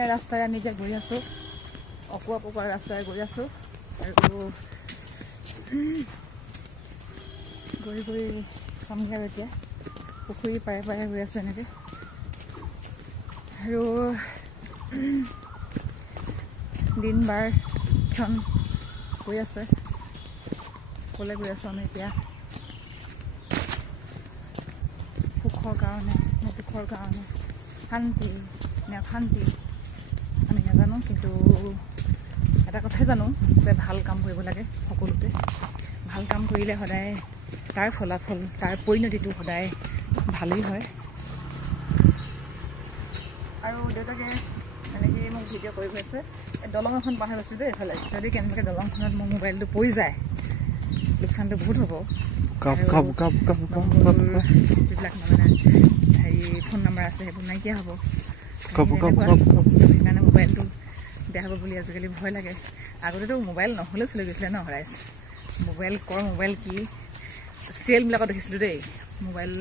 ধুনীয়া ৰাস্তাৰে আমি এতিয়া গৈ আছোঁ অকোৱা পকোৱা ৰাস্তাৰে গৈ আছোঁ আৰু গৈ গৈ পামগৈ আৰু এতিয়া পুখুৰী পাৰে পাৰে গৈ আছোঁ এনেকৈ আৰু দিন বাৰখন গৈ আছে ক'লৈ গৈ আছোঁ আমি এতিয়া সুখৰ কাৰণে নে দুখৰ কাৰণে শান্তি নে অশান্তি আমি নাজানো কিন্তু এটা কথাই জানো যে ভাল কাম কৰিব লাগে সকলোতে ভাল কাম কৰিলে সদায় তাৰ ফলাফল তাৰ পৰিণতিটো সদায় ভালেই হয় আৰু দেউতাকে এনেকৈ মোক ভিডিঅ' কৰি গৈছে দলং এখন পাৰ হৈ গৈছোঁ দেই এইফালে যদি কেনেবাকৈ দলংখনত মোৰ মোবাইলটো পৰি যায় লোকচানটো বহুত হ'ব যিবিলাক মানে হেৰি ফোন নম্বৰ আছে সেইবোৰ নাইকিয়া হ'ব সেইকাৰণে মোবাইলটো বেয়া হ'ব বুলি আজিকালি ভয় লাগে আগতেতো মোবাইল নহ'লেও চলি গৈছিলে ন ৰাইজ মোবাইল কি চিৰিয়েলবিলাকত দেখিছিলোঁ দেই মোবাইল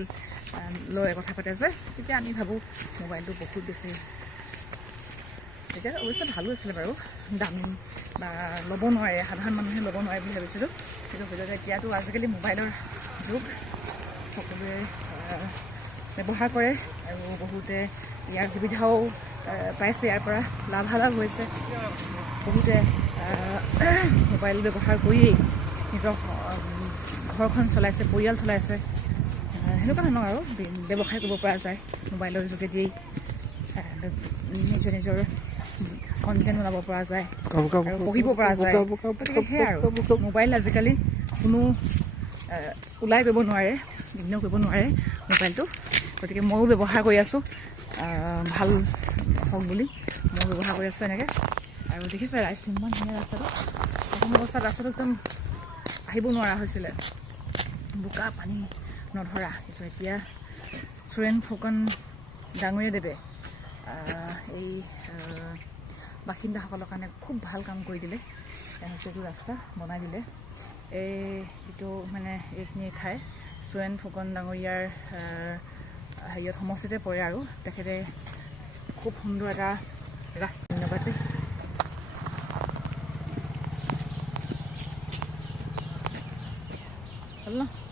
লৈ কথা পাতে যে তেতিয়া আমি ভাবোঁ মোবাইলটো বহুত বেছি তেতিয়া অৱশ্যে ভালো আছিলে বাৰু দামী বা ল'ব নোৱাৰে সাধাৰণ মানুহে ল'ব নোৱাৰে বুলি ভাবিছিলোঁ কিন্তু এতিয়াতো আজিকালি মোবাইলৰ যুগ সকলোৱে ব্যৱহাৰ কৰে আৰু বহুতে ইয়াৰ সুবিধাও পাইছে ইয়াৰ পৰা লাভালাভ হৈছে বহুতে মোবাইল ব্যৱহাৰ কৰিয়েই নিজৰ ঘৰখন চলাইছে পৰিয়াল চলাইছে সেনেকুৱা ধৰণৰ আৰু ব্যৱসায় কৰিব পৰা যায় মোবাইলৰ যোগেদিয়েই নিজৰ কণ্টেণ্ট বনাব পৰা যায় আৰু পঢ়িব পৰা যায় গতিকে সেয়াই আৰু মোবাইল আজিকালি কোনো ওলাই কৰিব নোৱাৰে ইগন'ৰ কৰিব নোৱাৰে মোবাইলটো গতিকে ময়ো ব্যৱহাৰ কৰি আছোঁ ভাল হওক বুলি মই ব্যৱহাৰ কৰি আছোঁ এনেকৈ আৰু দেখিছে ৰাইজ ইমান ধুনীয়া ৰাস্তাটো প্ৰথম অৱস্থাত ৰাস্তাটো একদম আহিব নোৱাৰা হৈছিলে বোকা পানী নধৰা কিন্তু এতিয়া সুৰেণ ফুকন ডাঙৰীয়াদেৱে এই বাসিন্দাসকলৰ কাৰণে খুব ভাল কাম কৰি দিলে সেইটো ৰাস্তা বনাই দিলে এই যিটো মানে এইখিনি ঠাই সুৰেণ ফুকন ডাঙৰীয়াৰ হেৰিয়ত সমষ্টিতে পৰে আৰু তেখেতে খুব সুন্দৰ এটা ৰাস্তা ধন্যবাদ দেই হ'ল ন